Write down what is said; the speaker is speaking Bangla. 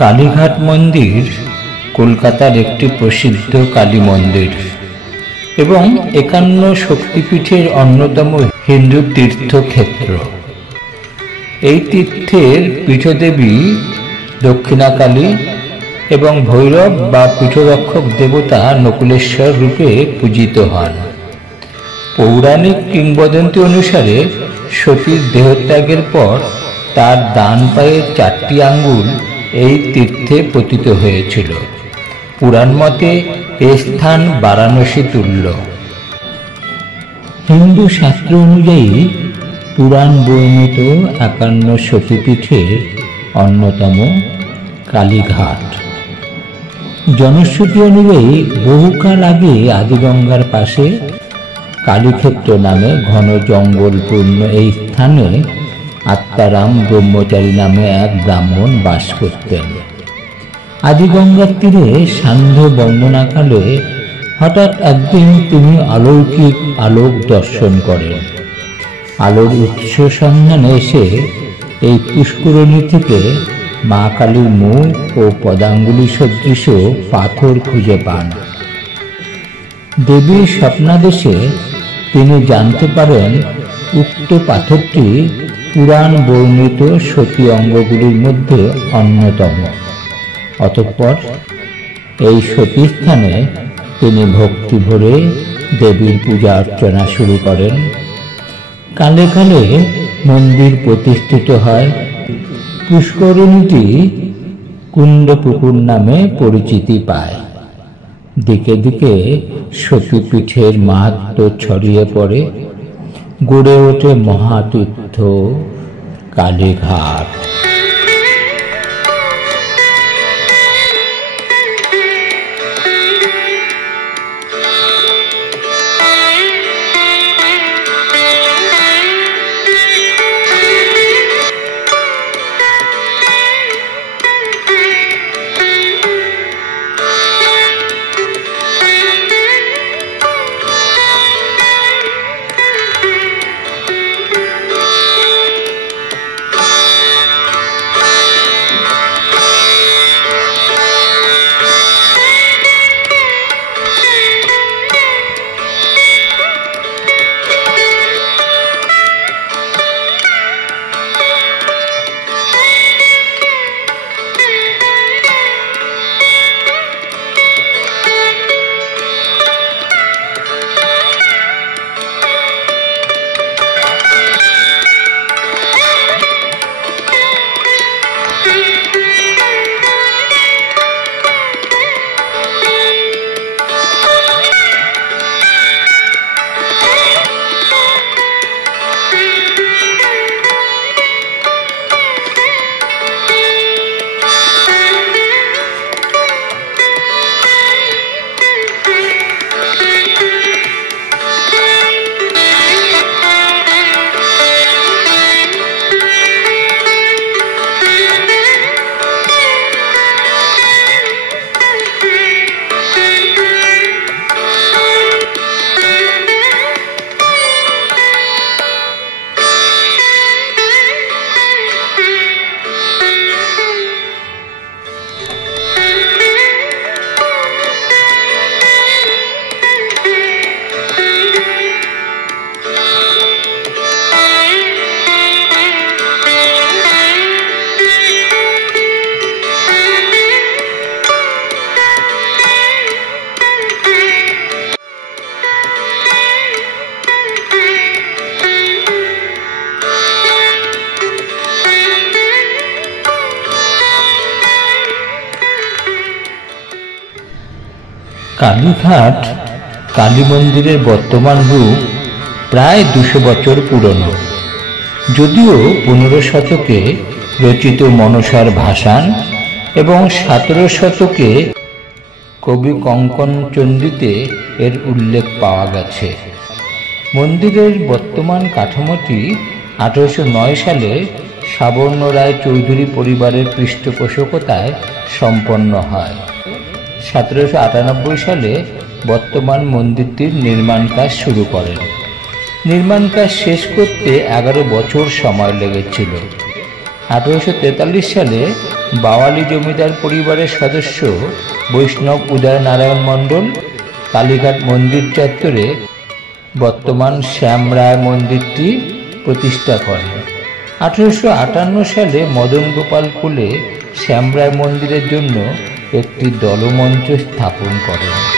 কালীঘাট মন্দির কলকাতার একটি প্রসিদ্ধ কালী মন্দির এবং 51 শক্তিপীঠের অন্যতম হিন্দু তীর্থক্ষেত্র। এই তীর্থের পীঠদেবী দক্ষিণাকালী এবং ভৈরব বা পীঠরক্ষক দেবতা নকুলেশ্বর রূপে পূজিত হন। পৌরাণিক কিংবদন্তি অনুসারে সতীর দেহত্যাগের পর তার ডান পায়ের 4টি আঙ্গুল এই তীর্থে পতিত হয়েছিল। পুরাণ মতে এ স্থান বারাণসী তুল্য। হিন্দু শাস্ত্র অনুযায়ী পুরাণ বর্ণিত 51 সতীপীঠের অন্যতম কালীঘাট। জনশ্রুতি অনুযায়ী বহুকাল আগে আদিগঙ্গার পাশে কালীক্ষেত্র নামে ঘন জঙ্গলপূর্ণ এই স্থানে আত্মারাম ব্রহ্মচারী নামে এক ব্রাহ্মণ বাস করতেন। আদিগঙ্গার তীরে সান্ধ্য বন্দনাকালে হঠাৎ একদিন তিনি অলৌকিক আলোক দর্শন করেন। আলোর উৎস সন্ধানে এসে এই পুষ্করণী থেকে মা কালীর মুখ ও পদাঙ্গুলি সদৃশ পাথর খুঁজে পান। দেবীর স্বপ্নাদেশে তিনি জানতে পারেন উক্ত পাথরটি পুরাণ বর্ণিত সতী অঙ্গগুলির মধ্যে অন্যতম। অতঃপর এই সতী স্থানে তিনি ভক্তি ভরে দেবীর পূজা অর্চনা শুরু করেন। কালে কালে মন্দির প্রতিষ্ঠিত হয়। পুষ্করিণীটি কুণ্ডপুকুর নামে পরিচিতি পায়। দিকে দিকে সতীপীঠের মাহাত্ম্য ছড়িয়ে পড়ে, গড়ে ওঠে মহাতীর্থ কালীঘাট। কালীঘাট কালী মন্দিরের বর্তমান রূপ প্রায় 200 বছর পুরনো। যদিও 15 শতকে রচিত মনসার ভাসান এবং 17 শতকে কবি কঙ্কন চণ্ডীতে এর উল্লেখ পাওয়া গেছে। মন্দিরের বর্তমান কাঠামোটি 1809 সালে সাবর্ণ রায় চৌধুরী পরিবারের পৃষ্ঠপোষকতায় সম্পন্ন হয়। 1798 সালে বর্তমান মন্দিরটির নির্মাণ কাজ শুরু করেন। নির্মাণ কাজ শেষ করতে 11 বছর সময় লেগেছিল। 1843 সালে বাওয়ালি জমিদার পরিবারের সদস্য বৈষ্ণব উদয় নারায়ণ মণ্ডল কালীঘাট মন্দির চত্বরে বর্তমান শ্যামরায় মন্দিরটি প্রতিষ্ঠা করেন। 1858 সালে মদন গোপাল কুলে শ্যামরায় মন্দিরের জন্য একটি দলমঞ্চ স্থাপন করেন।